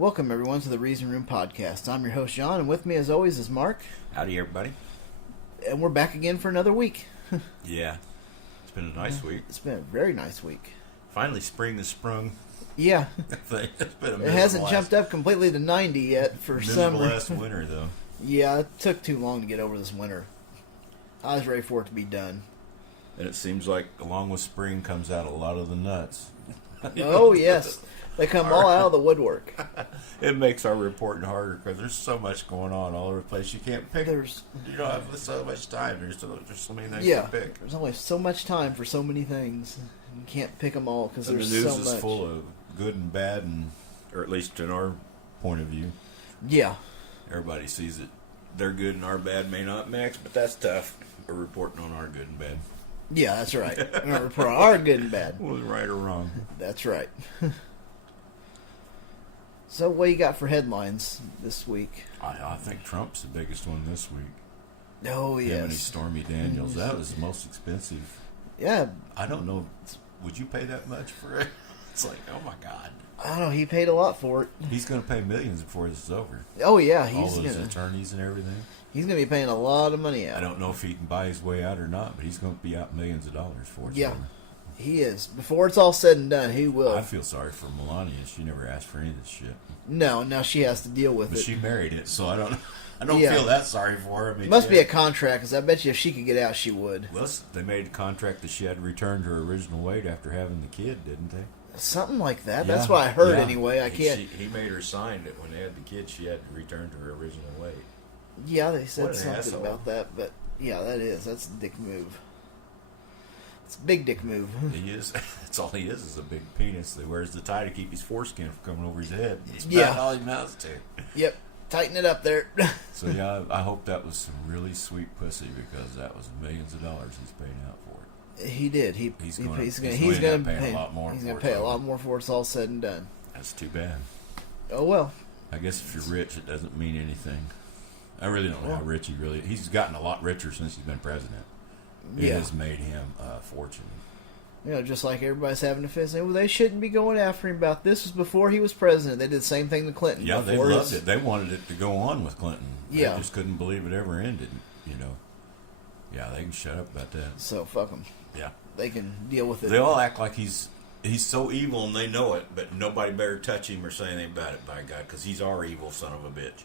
Welcome, everyone, to the Reason Room Podcast. I'm your host, John, and with me, as always, is Mark. Howdy, everybody. And we're back again for another week. Yeah. It's been a nice week. It's been a very nice week. Finally, spring has sprung. Yeah. It's been It hasn't jumped up completely to 90 yet for summer. Last winter, though. Yeah, it took too long to get over this winter. I was ready for it to be done. And it seems like along with spring comes out a lot of the nuts. Oh, yes. They come all out of the woodwork. It makes our reporting harder because there's so much going on all over the place. You can't pick. You don't have so much time. There's so many things to pick. There's only so much time for so many things. You can't pick them all because there's so much. The news is full of good and bad, or at least in our point of view. Yeah. Everybody sees it. Their good and our bad may not mix, but that's tough. We're reporting on our good and bad. Yeah, that's right. We're going to report on our good and bad. Was right or wrong. That's right. So, what you got for headlines this week? I think Trump's the biggest one this week. Oh, yes. Him and Stormy Daniels. That was the most expensive. Yeah. I don't know. Would you pay that much for it? It's like, oh my God. I don't know. He paid a lot for it. He's going to pay millions before this is over. Oh, yeah. All those attorneys and everything. He's going to be paying a lot of money out. I don't know if he can buy his way out or not, but he's going to be out millions of dollars for it. Yeah. He is. Before it's all said and done, he will. I feel sorry for Melania. She never asked for any of this shit. No, now she has to deal with it. But she married it, so I don't feel that sorry for her. I mean, must be a contract, because I bet you if she could get out, she would. Well, they made a contract that she had to return to her original weight after having the kid, didn't they? Something like that. Yeah. That's what I heard anyway. I can't. He made her sign that when they had the kid, she had to return to her original weight. Yeah, they said something about that, but yeah, that's a dick move. It's a big dick move. He is. That's all he is a big penis that wears the tie to keep his foreskin from coming over his head. That's about all he amounts to. Yep. Tighten it up there. So, yeah, I hope that was some really sweet pussy because that was millions of dollars he's paying out for it. He did. He's going to pay a lot more. He's going to pay a lot more for it's all said and done. That's too bad. Oh, well. I guess if you're rich, it doesn't mean anything. I really don't know how rich he really is. He's gotten a lot richer since he's been president. It has made him a fortune. You know, just like everybody's having to say, well, they shouldn't be going after him about this. Was before he was president. They did the same thing to Clinton. Yeah, they loved it. They wanted it to go on with Clinton. Yeah. They just couldn't believe it ever ended, you know. Yeah, they can shut up about that. So, fuck them. Yeah. They can deal with it. They all act like he's so evil and they know it, but nobody better touch him or say anything about it, by God, because he's our evil son of a bitch.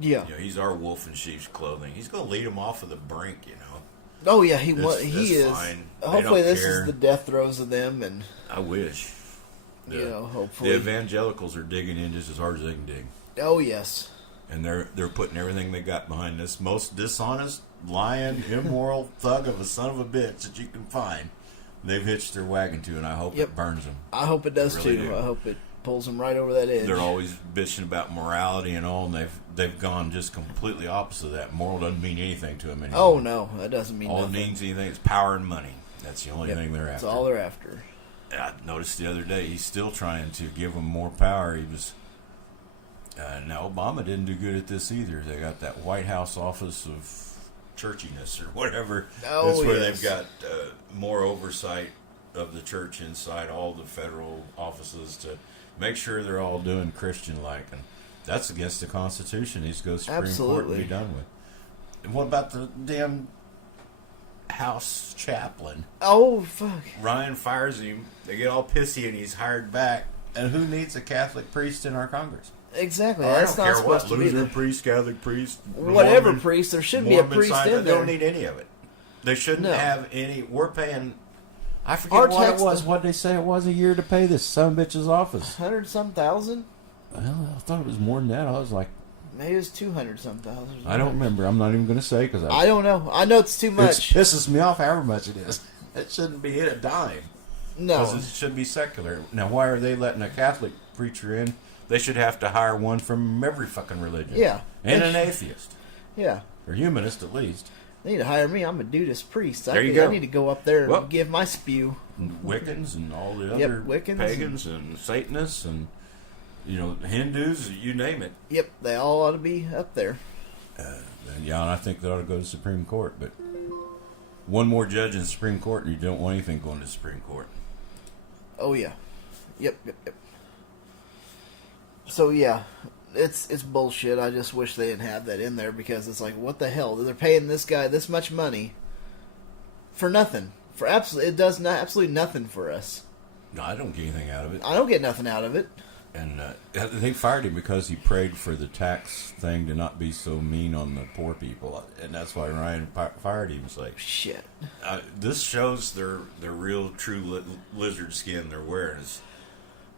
Yeah. You know, he's our wolf in sheep's clothing. He's going to lead them off of the brink, you know. Oh, yeah, he is. Fine. Hopefully this is the death throes of them. And I wish. Hopefully. The evangelicals are digging in just as hard as they can dig. Oh, yes. And they're putting everything they got behind this most dishonest, lying, immoral thug of a son of a bitch that you can find. They've hitched their wagon to, and I hope it burns them. I hope it does, too. Do. I hope it pulls them right over that edge. They're always bitching about morality and all, and they've gone just completely opposite of that. Moral doesn't mean anything to them anymore. Oh, no. That doesn't mean all nothing. It means anything is power and money. That's the only thing they're after. That's all they're after. I noticed the other day he's still trying to give them more power. He was... now, Obama didn't do good at this either. They got that White House Office of Churchiness or whatever. Oh, that's where they've got more oversight of the church inside all the federal offices to make sure they're all doing Christian-like. And that's against the Constitution. He's going to Supreme Court and be done with. And what about the damn House chaplain? Oh, fuck. Ryan fires him. They get all pissy and he's hired back. And who needs a Catholic priest in our Congress? Exactly. That's not supposed to be Lutheran priest, Catholic priest, whatever Mormon, priest. There should be a priest in there. They don't need any of it. They shouldn't have any. We're paying. I forget what it was. What they say it was a year to pay this son of a bitch's office. 100-some thousand. Well, I thought it was more than that. I was like, maybe it was 200-some thousand. I don't remember. I'm not even going to say because I don't know. I know it's too much. It pisses me off. However much it is, it shouldn't be a dime. No, because it should be secular. Now, why are they letting a Catholic preacher in? They should have to hire one from every fucking religion. Yeah, and an atheist. Yeah, or humanist at least. They need to hire me. I'm a Dudist priest. There you go. I need to go up there and give my spew. Wiccans and all the other pagans and Satanists and Hindus, you name it. Yep, they all ought to be up there. And I think they ought to go to the Supreme Court. But one more judge in the Supreme Court, and you don't want anything going to the Supreme Court. Oh yeah, yep. So yeah, it's bullshit. I just wish they didn't have that in there because it's like, what the hell? They're paying this guy this much money for nothing. For absolutely, it does not absolutely nothing for us. No, I don't get anything out of it. I don't get nothing out of it. And they fired him because he prayed for the tax thing to not be so mean on the poor people, and that's why Ryan fired him. It's like shit. This shows their real, true lizard skin they're wearing.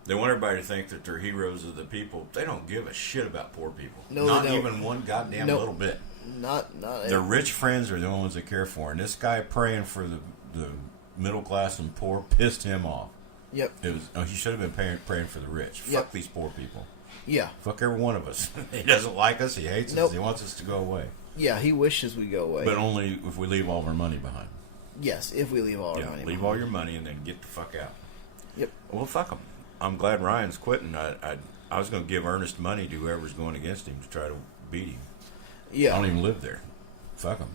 They want everybody to think that they're heroes of the people. They don't give a shit about poor people. No, not they don't. even one goddamn little bit. Not. Their rich friends are the only ones that care for. And this guy praying for the middle class and poor pissed him off. Yep. It was. He should have been praying for the rich. Yep. Fuck these poor people. Yeah. Fuck every one of us. He doesn't like us. He hates us. He wants us to go away. Yeah, he wishes we go away. But only if we leave all of our money behind. Yes, if we leave all our money leave behind. all your money and then get the fuck out. Yep. Well, fuck him. I'm glad Ryan's quitting. I was going to give earnest money to whoever's going against him to try to beat him. Yeah. I don't even live there. Fuck him.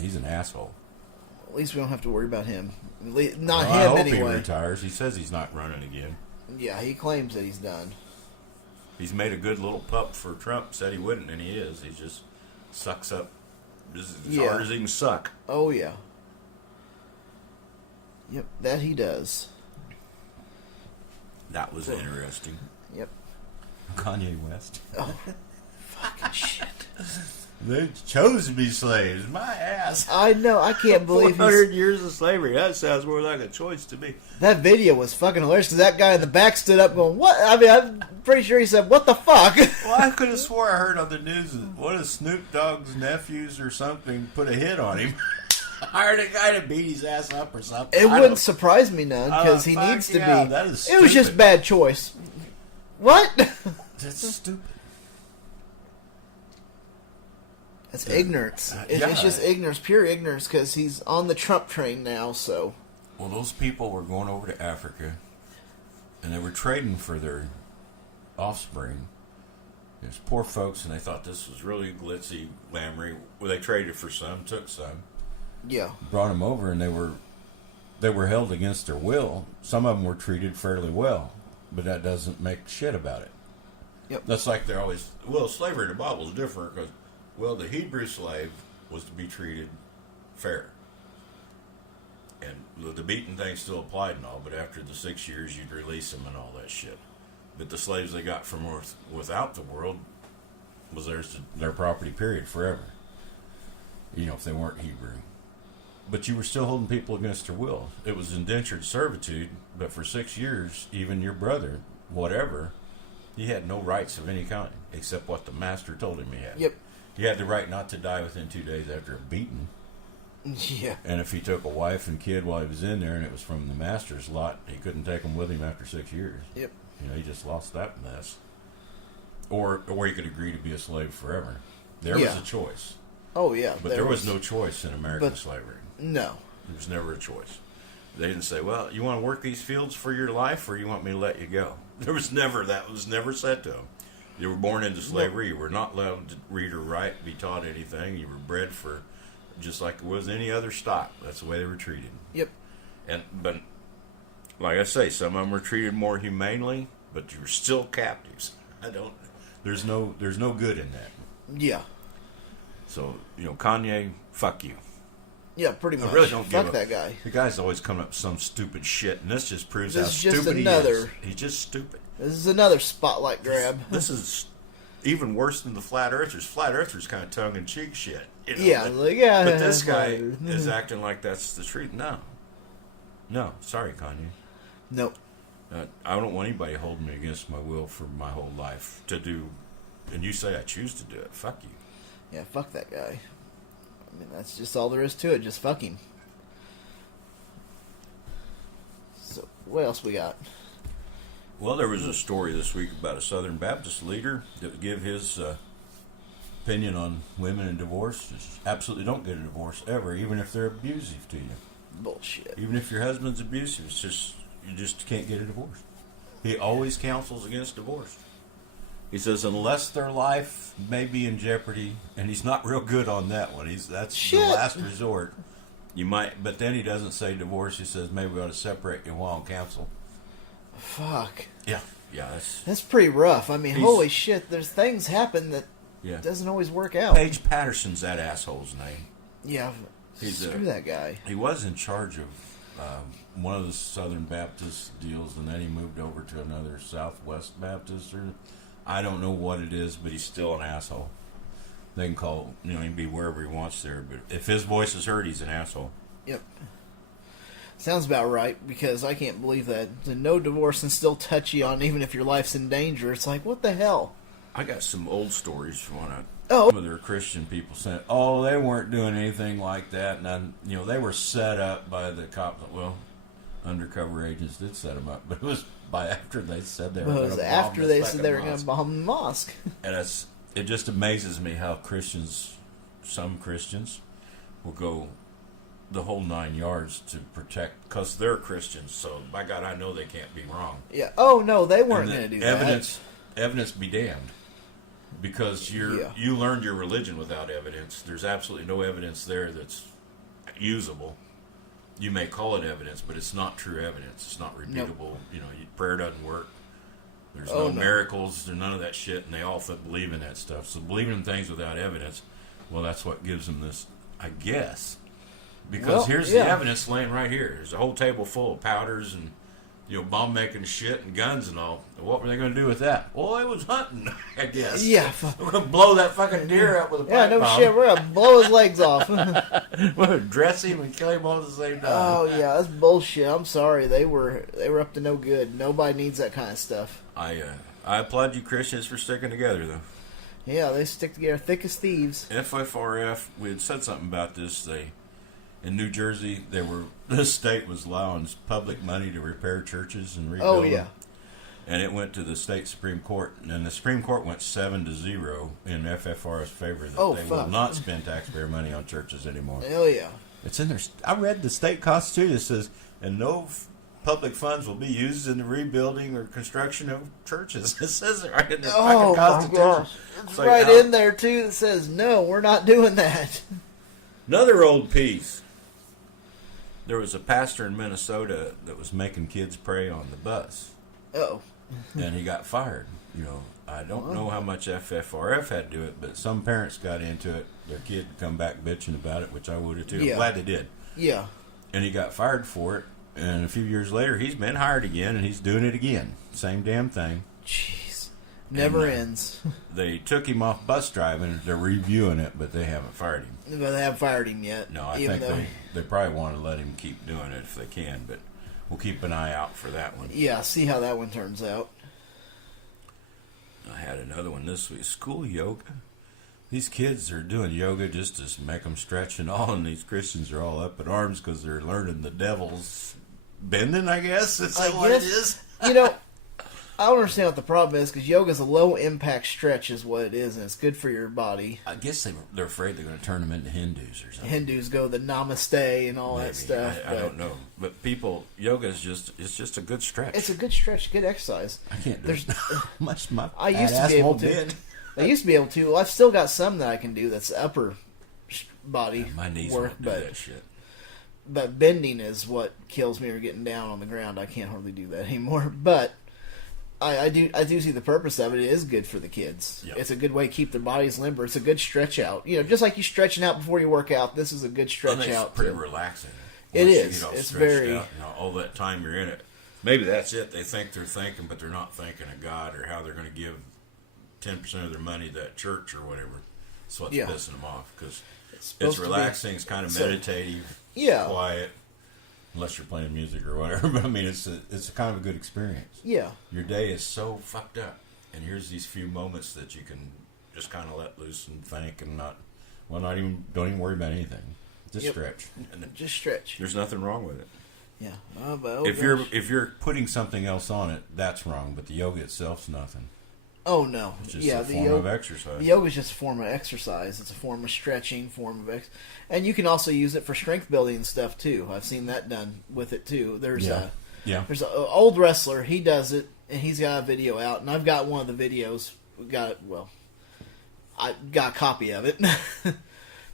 He's an asshole. At least we don't have to worry about him. Not him, I hope anyway. he retires. He says he's not running again. Yeah, he claims that he's done. He's made a good little pup for Trump. Said he wouldn't, and he is. He just sucks up as hard as he can suck. Oh, yeah. Yep, that he does. That was interesting. Yep. Kanye West. Oh, fucking shit. They chose to be slaves. My ass. I know. I can't believe 400 years of slavery. That sounds more like a choice to me. That video was fucking hilarious because that guy in the back stood up going, what? I mean, I'm pretty sure he said, what the fuck? Well, I could have swore I heard on the news that one of Snoop Dogg's nephews or something put a hit on him. Hired a guy to beat his ass up or something. It wouldn't surprise me none because he needs to be. That is stupid. It was just bad choice. What? That's stupid. That's ignorance. It's just ignorance, pure ignorance, because he's on the Trump train now, so. Well, those people were going over to Africa, and they were trading for their offspring. There's poor folks, and they thought this was really glitzy, glamoury. Well, they traded for some, took some. Yeah. Brought them over, and they were held against their will. Some of them were treated fairly well, but that doesn't make shit about it. Yep. That's like they're always, well, slavery in the Bible is different because, well, the Hebrew slave was to be treated fair. And the beating thing still applied and all, but after the 6 years, you'd release them and all that shit. But the slaves they got from without the world was their property, period, forever. You know, if they weren't Hebrew. But you were still holding people against their will. It was indentured servitude, but for 6 years, even your brother, whatever, he had no rights of any kind, except what the master told him he had. Yep. He had the right not to die within 2 days after a beating. Yeah. And if he took a wife and kid while he was in there and it was from the master's lot, he couldn't take them with him after 6 years. Yep. You know, he just lost that mess. Or he could agree to be a slave forever. There was a choice. Oh, yeah. But there was no choice in American slavery. No. There was never a choice. They didn't say, well, you want to work these fields for your life or you want me to let you go? That was never said to them. You were born into slavery. You were not allowed to read or write, be taught anything. You were bred for just like it was any other stock. That's the way they were treated. Yep. But like I say, some of them were treated more humanely, but you were still captives. There's no good in that. Yeah. So, Kanye, fuck you. Yeah, pretty much. I really don't fuck that guy. The guy's always coming up with some stupid shit, and this just proves how just stupid he is. He's just stupid. This is another spotlight grab. This is even worse than the flat earthers. Flat earthers kind of tongue-in-cheek shit. Yeah, but this guy is acting like that's the truth. No, sorry, Kanye. Nope. I don't want anybody holding me against my will for my whole life to do. And you say I choose to do it. Fuck you. Yeah, fuck that guy. I mean, that's just all there is to it. Just fuck him. So, what else we got? Well, there was a story this week about a Southern Baptist leader that would give his opinion on women and divorce. Just absolutely don't get a divorce ever, even if they're abusive to you. Bullshit. Even if your husband's abusive, you just can't get a divorce. He always counsels against divorce. He says unless their life may be in jeopardy, and he's not real good on that one. That's the last resort. You might, but then he doesn't say divorce. He says maybe we ought to separate you while on counsel. Fuck. Yeah. Yeah, that's pretty rough. I mean, He's- holy shit, there's things happen that yeah. doesn't always work out. Paige Patterson's that asshole's name. Yeah, screw that guy. He was in charge of one of the Southern Baptist deals, and then he moved over to another Southwest Baptist, or I don't know what it is, but he's still an asshole. They can call, he can be wherever he wants there, but if his voice is heard, he's an asshole. Yep. Sounds about right, because I can't believe that. No divorce and still touchy on even if your life's in danger. It's like, what the hell? I got some old stories from Oh. some of their Christian people saying, oh, they weren't doing anything like that. And, they were set up by the cops. Well, undercover agents did set them up, but it was after they said they were going to bomb after they said they were going going to bomb the mosque. And it just amazes me how some Christians, will go the whole 9 yards to protect, because they're Christians, so by God, I know they can't be wrong. Yeah. Oh, no, they weren't going to do that. Evidence be damned. Because you learned your religion without evidence. There's absolutely no evidence there that's usable. You may call it evidence, but it's not true evidence. It's not repeatable. Nope. Prayer doesn't work. There's no miracles. There's none of that shit, and they all believe in that stuff. So believing in things without evidence, well, that's what gives them this, I guess. Because here's the evidence laying right here. There's a whole table full of powders and bomb making shit and guns and all. What were they going to do with that? Well, they was hunting, I guess. Yeah. We're going to blow that fucking deer up with a pipe bomb. Shit. We're going to blow his legs off. We're going to dress him and kill him all at the same time. Oh, yeah. That's bullshit. I'm sorry. They were up to no good. Nobody needs that kind of stuff. I applaud you Christians for sticking together, though. Yeah, they stick together thick as thieves. FFRF, we had said something about this. In New Jersey, the state was allowing public money to repair churches and rebuild them. And it went to the state Supreme Court, and the Supreme Court went 7-0 in FFR's favor that they will not spend taxpayer money on churches anymore. Hell yeah. It's in there. I read the state constitution. It says, and no public funds will be used in the rebuilding or construction of churches. It says it right in the fucking constitution. My gosh. It's right in there, too, that says, no, we're not doing that. Another old piece. There was a pastor in Minnesota that was making kids pray on the bus. Oh. And he got fired. I don't know how much FFRF had to do it, but some parents got into it. Their kid come back bitching about it, which I would have too. I'm glad they did. Yeah. And he got fired for it. And a few years later, he's been hired again, and he's doing it again. Same damn thing. Jeez. Never ends. They took him off bus driving. They're reviewing it, but they haven't fired him. But they haven't fired him yet. No, I think they probably want to let him keep doing it if they can, but we'll keep an eye out for that one. Yeah, see how that one turns out. I had another one this week. School yoga. These kids are doing yoga just to make them stretch and all, and these Christians are all up in arms because they're learning the devil's bending, I guess. Is that what it is? I don't understand what the problem is, because yoga's a low-impact stretch is what it is, and it's good for your body. I guess they're afraid they're going to turn them into Hindus or something. Hindus go the namaste and all that stuff. I don't know. But yoga is just a good stretch. It's a good stretch, good exercise. I can't do it. Much my I used to be able to. I used to be able to. Well, I've still got some that I can do that's upper body my knees work, won't do that shit. But bending is what kills me, or getting down on the ground. I can't hardly do that anymore. But I do see the purpose of it. It is good for the kids. Yep. It's a good way to keep their bodies limber. It's a good stretch out. Just like you stretching out before you work out, this is a good stretch out. It's pretty relaxing. It is. It's very out, all that time you're in it. Maybe that's it. They think they're thinking, but they're not thinking of God or how they're going to give 10% of their money to that church or whatever. That's what's pissing them off, because it's relaxing. It's kind of meditative. Yeah. It's quiet. Unless you're playing music or whatever, but I mean, it's a kind of a good experience. Yeah. Your day is so fucked up, and here's these few moments that you can just kind of let loose and think, and don't even worry about anything. Just stretch. Just stretch. There's nothing wrong with it. Yeah. If you're putting something else on it, that's wrong. But the yoga itself's nothing. Oh no! It's just a form of exercise. The yoga is just a form of exercise. It's a form of stretching, and you can also use it for strength building and stuff too. I've seen that done with it too. There's an old wrestler. He does it, and he's got a video out, and I've got one of the videos. I got a copy of it,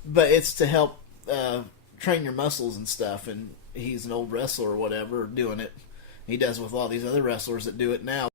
but it's to help train your muscles and stuff. And he's an old wrestler or whatever doing it. He does it with all these other wrestlers that do it now.